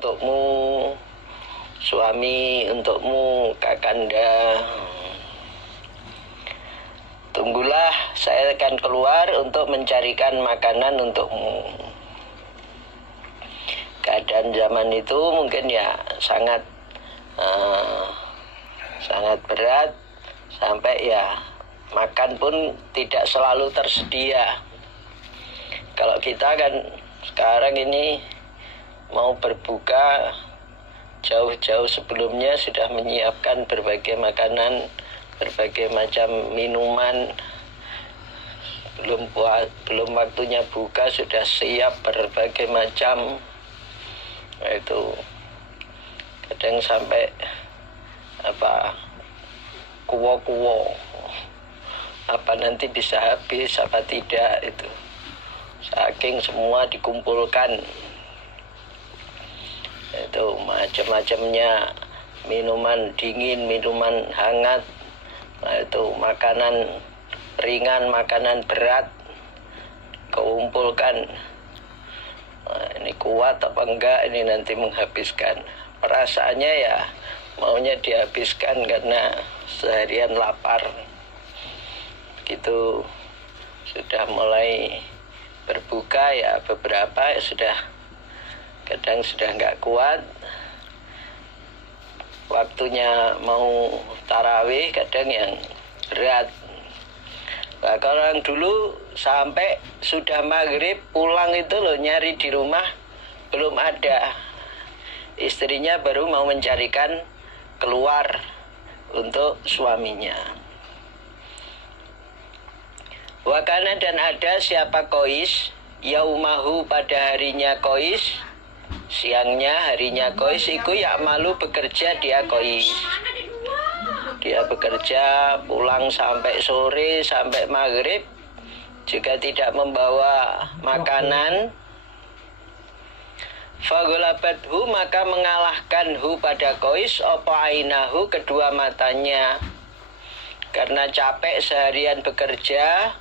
untukmu suami, untukmu kakanda. Tunggulah, saya akan keluar untuk mencarikan makanan untukmu. Keadaan zaman itu mungkin ya sangat berat, sampai ya makan pun tidak selalu tersedia. Kalau kita kan sekarang ini mau berbuka, jauh-jauh sebelumnya sudah menyiapkan berbagai makanan, berbagai macam minuman. Belum waktunya buka sudah siap berbagai macam. Itu kadang sampai kuwo-kuwo, apa nanti bisa habis apa tidak, itu saking semua dikumpulkan. Itu macam-macamnya, minuman dingin, minuman hangat, itu makanan ringan, makanan berat, kumpulkan. Ini kuat apa enggak, ini nanti menghabiskan. Perasaannya ya maunya dihabiskan karena seharian lapar. Begitu sudah mulai berbuka ya beberapa sudah, kadang sudah enggak kuat. Waktunya mau tarawih kadang yang berat. Nah, kalau orang dulu sampai sudah maghrib pulang itu loh, nyari di rumah belum ada. Istrinya baru mau mencarikan keluar untuk suaminya. Wakana dan ada siapa Qais, yaumahu pada harinya Qais, siangnya harinya Qais, iku ya'malu bekerja dia Qais. Dia bekerja pulang sampai sore, sampai maghrib, juga tidak membawa makanan. Fagolabathu maka mengalahkan hu pada Qais apa ainahu kedua matanya, karena capek seharian bekerja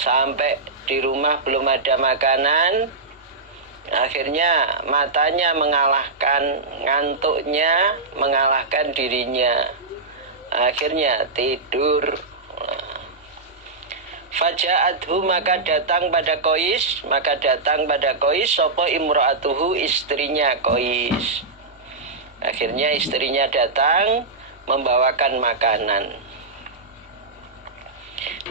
sampai di rumah belum ada makanan. Akhirnya matanya mengalahkan, ngantuknya mengalahkan dirinya. Akhirnya tidur. Faja'athu maka datang pada Qais, sapa imra'atuhu istrinya Qais. Akhirnya istrinya datang membawakan makanan.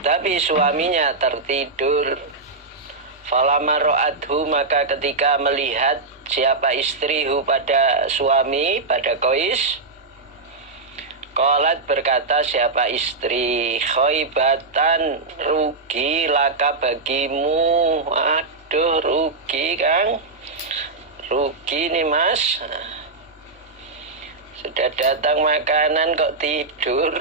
Tapi suaminya tertidur. Falamma ra'athu maka ketika melihat siapa istrihu pada suami, pada Qais, qalat berkata siapa istri, khaibatan rugi laka bagimu. Aduh rugi Kang, rugi nih Mas, sudah datang makanan kok tidur.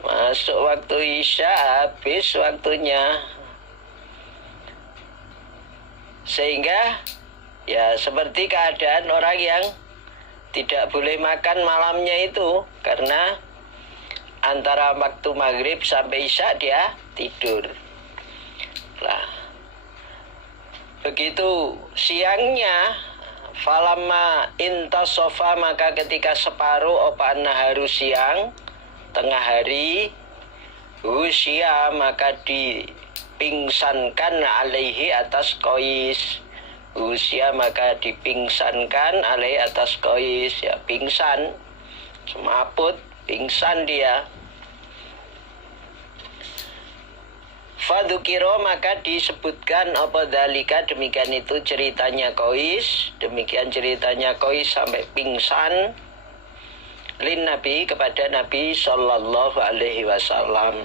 Masuk waktu isya habis waktunya. Sehingga ya seperti keadaan orang yang tidak boleh makan malamnya itu, karena antara waktu maghrib sampai isya dia tidur. Lah, begitu siangnya, falamma intasofa maka ketika separuh opa naharu siang, tengah hari, husya maka dipingsankan alaihi atas Qais. Usia maka dipingsankan alaihi atas Qais, ya pingsan, semaput, pingsan dia. Fadzukiro maka disebutkan apa dalika, demikian itu ceritanya Qais, demikian ceritanya Qais sampai pingsan, lin Nabi kepada Nabi sallallahu alaihi wasallam.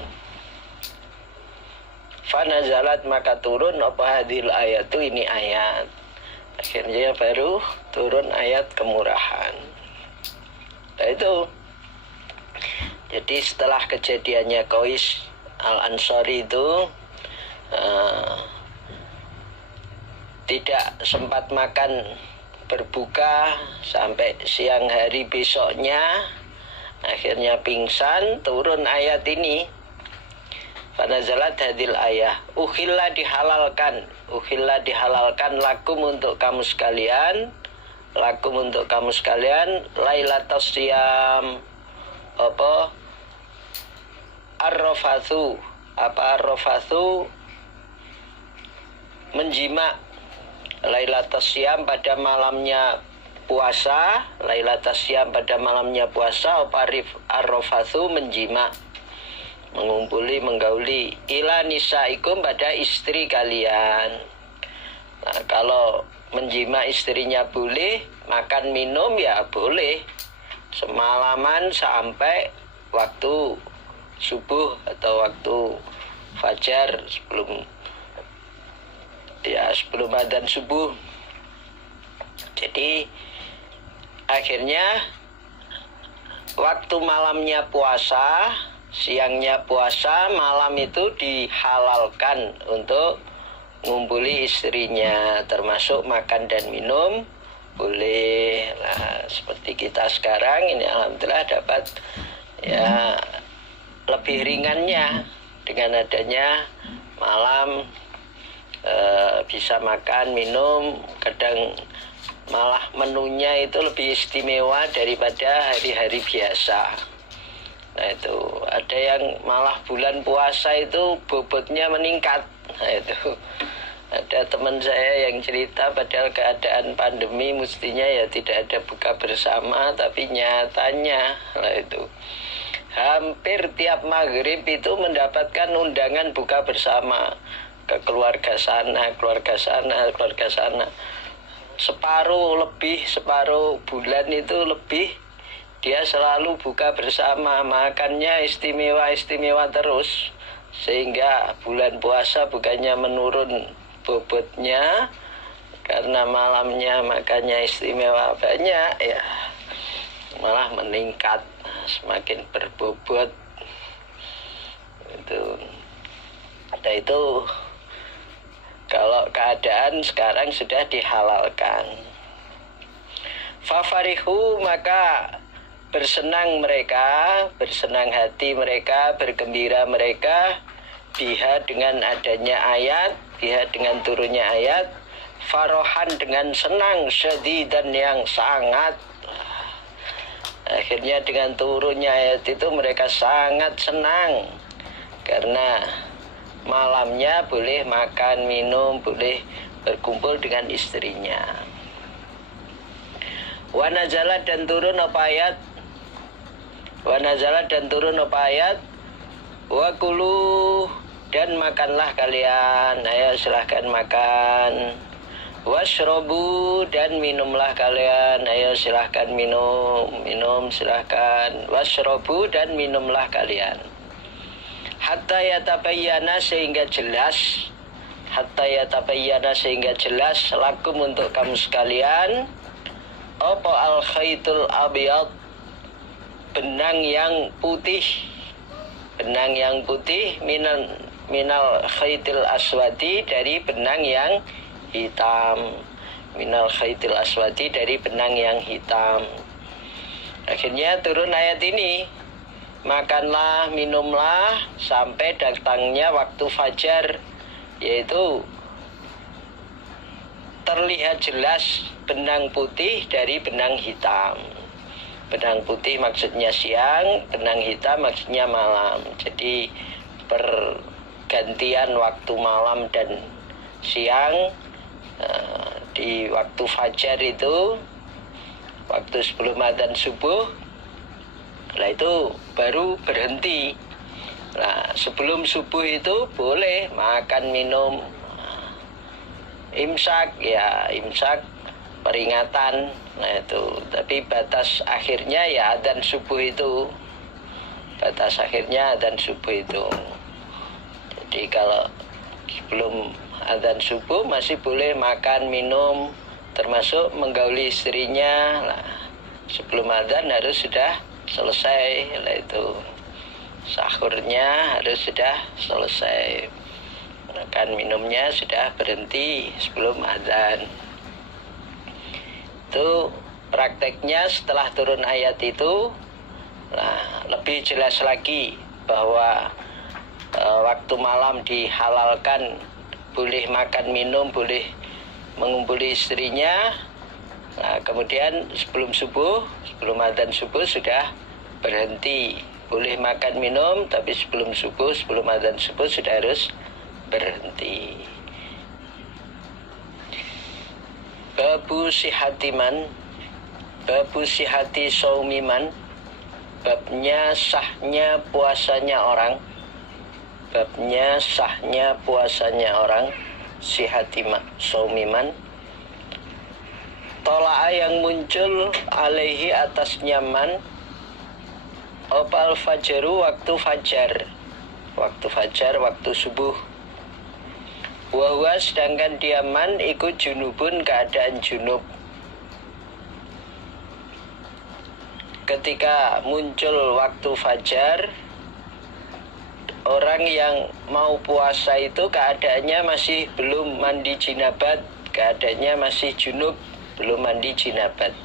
Fanazalat maka turun apa hadil ayat itu, ini ayat. Akhirnya baru turun ayat kemurahan. Nah itu. Jadi setelah kejadiannya Qais Al-Ansari itu tidak sempat makan berbuka sampai siang hari besoknya, akhirnya pingsan, turun ayat ini. Fanazalat hadil ayah, ukhilla dihalalkan lakum untuk kamu sekalian, lakum untuk kamu sekalian lailatus siyam apa arrafathu. Apa arrafathu? Menjima. Lailatus siyam pada malamnya puasa. Lailatus siyam pada malamnya puasa. Apa arrafathu? Menjima, mengumpuli, menggauli. Ila nisaikum, pada istri kalian. Nah, kalau menjima istrinya boleh, makan minum ya boleh, semalaman sampai waktu subuh atau waktu fajar, sebelum adzan subuh. Jadi akhirnya waktu malamnya puasa, siangnya puasa, malam itu dihalalkan untuk ngumpuli istrinya, termasuk makan dan minum boleh. Nah, seperti kita sekarang ini alhamdulillah dapat ya lebih ringannya dengan adanya malam, bisa makan minum. Kadang malah menunya itu lebih istimewa daripada hari-hari biasa. Nah itu ada yang malah bulan puasa itu bobotnya meningkat. Nah itu ada teman saya yang cerita, padahal keadaan pandemi mestinya ya tidak ada buka bersama, tapi nyatanya lah itu hampir tiap maghrib itu mendapatkan undangan buka bersama ke keluarga sana, keluarga sana, keluarga sana. Separuh bulan itu lebih dia selalu buka bersama, makannya istimewa terus, sehingga bulan puasa bukannya menurun bobotnya karena malamnya makannya istimewa banyak, ya malah meningkat, semakin berbobot itu. Nah itu kalau keadaan sekarang sudah dihalalkan. Fafarihu, maka bersenang mereka, bersenang hati mereka, bergembira mereka, biha dengan adanya ayat, biha dengan turunnya ayat, farohan dengan senang, syadidan yang sangat. Akhirnya dengan turunnya ayat itu mereka sangat senang, karena malamnya boleh makan, minum, boleh berkumpul dengan istrinya. Wa nazalat, dan turun apa ayat? Wa nazalat, dan turun apa ayat? Wa kulu, dan makanlah kalian. Ayo silahkan makan. Washrobu, dan minumlah kalian. Ayo silahkan minum silahkan. Washrobu, dan minumlah kalian. Hatta yatabayyana, sehingga jelas. Hatta yatabayyana, sehingga jelas lakum untuk kamu sekalian apa al-khaitul abyad, benang yang putih. Benang yang putih minal khaitil aswadi, dari benang yang hitam. Minal khaitil aswadi, dari benang yang hitam. Akhirnya turun ayat ini, makanlah, minumlah sampai datangnya waktu fajar, yaitu terlihat jelas benang putih dari benang hitam. Benang putih maksudnya siang, benang hitam maksudnya malam. Jadi pergantian waktu malam dan siang. Di waktu fajar itu, waktu sebelum adzan subuh, nah itu baru berhenti. Nah sebelum subuh itu boleh makan minum. Imsak, ya imsak peringatan. Nah itu, tapi batas akhirnya ya adzan subuh itu. Batas akhirnya adzan subuh itu. Jadi kalau sebelum adzan subuh masih boleh makan minum, termasuk menggauli istrinya. Nah, sebelum adzan harus sudah selesai. Nah itu sahurnya harus sudah selesai, makan minumnya sudah berhenti sebelum adzan. Itu prakteknya setelah turun ayat itu. Nah, lebih jelas lagi bahwa waktu malam dihalalkan, boleh makan minum, boleh mengumpuli istrinya. Nah, kemudian sebelum adzan subuh sudah berhenti. Boleh makan minum, tapi sebelum adzan subuh sudah harus berhenti. Babu sihatiman, babu sihati saumiman, babnya sahnya puasanya orang, babnya sahnya puasanya orang, sihatiman saumiman. Tola'a yang muncul alaihi atas nyaman, opal fajaru waktu fajar, waktu subuh. Wahwa sedangkan diaman iku junubun keadaan junub. Ketika muncul waktu fajar, orang yang mau puasa itu keadaannya masih belum mandi jinabat, keadaannya masih junub, belum mandi jinabat.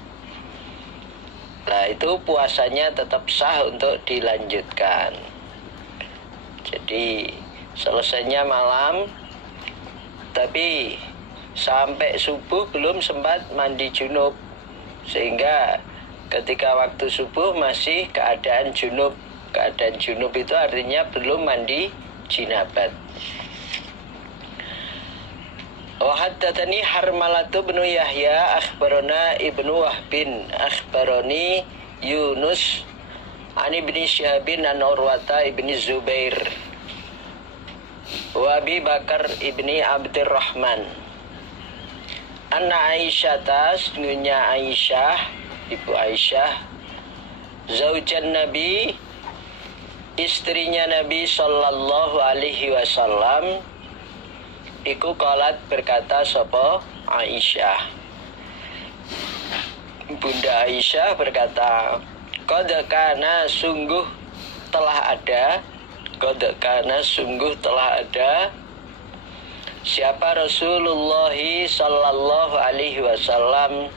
Nah, itu puasanya tetap sah untuk dilanjutkan. Jadi selesainya malam, tapi sampai subuh belum sempat mandi junub, sehingga ketika waktu subuh masih keadaan junub. Keadaan junub itu artinya belum mandi jinabat. Wa haddatsani Harmalatu bin Yahya akhbarana Ibnu Wahbin akhbarani Yunus an Ibni Syihabin an Urwata Ibni Zubair wa Abi Bakar Ibni Abdurrahman anna Aisyah tasnunya Aisyah, ibu Aisyah, zaujan Nabi, istrinya Nabi sallallahu alaihi wasallam, iku qalat berkata sapa Aisyah. Bunda Aisyah berkata, qad kana sungguh telah ada, qad kana sungguh telah ada siapa Rasulullah sallallahu alaihi wasallam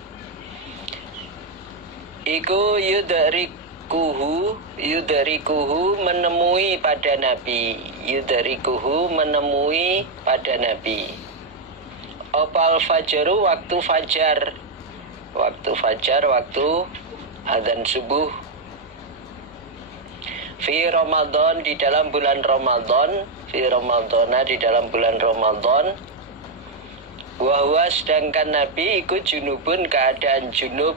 iku yudrikuhu menemui pada Nabi, yudrikuhu menemui pada Nabi. Opal fajaru waktu fajar, waktu adzan subuh. Fi Ramadan di dalam bulan Ramadan, fi Ramadana di dalam bulan Ramadan. Wahwa sedangkan Nabi ikut junubun keadaan junub,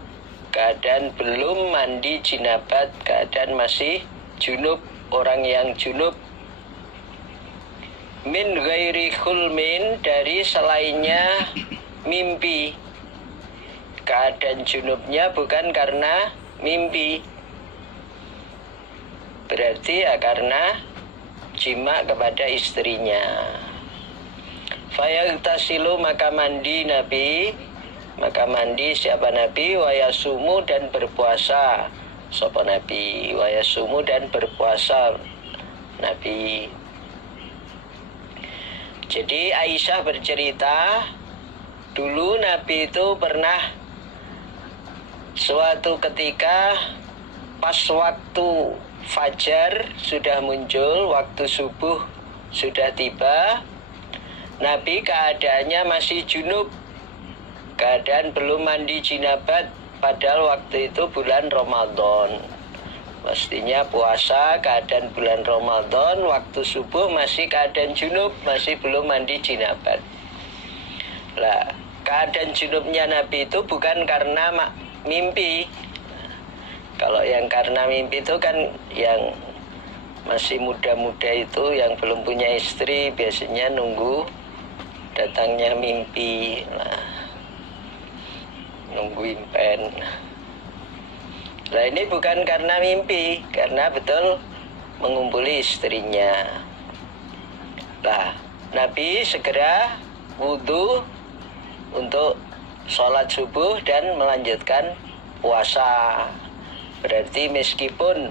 keadaan belum mandi jinabat, keadaan masih junub, orang yang junub. Min ghairi khulmin, dari selainnya mimpi. Keadaan junubnya bukan karena mimpi, berarti ya karena jima kepada istrinya. Fayagtasilu maka mandi Nabi, maka mandi siapa Nabi, wayasumu dan berpuasa sapa Nabi, wayasumu dan berpuasa Nabi. Jadi Aisyah bercerita, dulu Nabi itu pernah suatu ketika pas waktu fajar sudah muncul, waktu subuh sudah tiba, Nabi keadaannya masih junub, keadaan belum mandi jinabat, padahal waktu itu bulan Ramadan. Mestinya puasa, keadaan bulan Ramadan, waktu subuh masih keadaan junub, masih belum mandi jinabat. Lah, keadaan junubnya Nabi itu bukan karena mimpi. Kalau yang karena mimpi itu kan yang masih muda-muda itu, yang belum punya istri, biasanya nunggu datangnya mimpi. Nah, nunggu impen. Nah, ini bukan karena mimpi, karena betul mengumpuli istrinya. Nah, Nabi segera wudhu untuk sholat subuh dan melanjutkan puasa. Berarti meskipun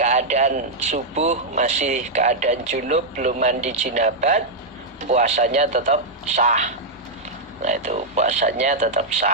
keadaan subuh masih keadaan junub, belum mandi jinabat, puasanya tetap sah. Nah, itu puasanya tetap sah.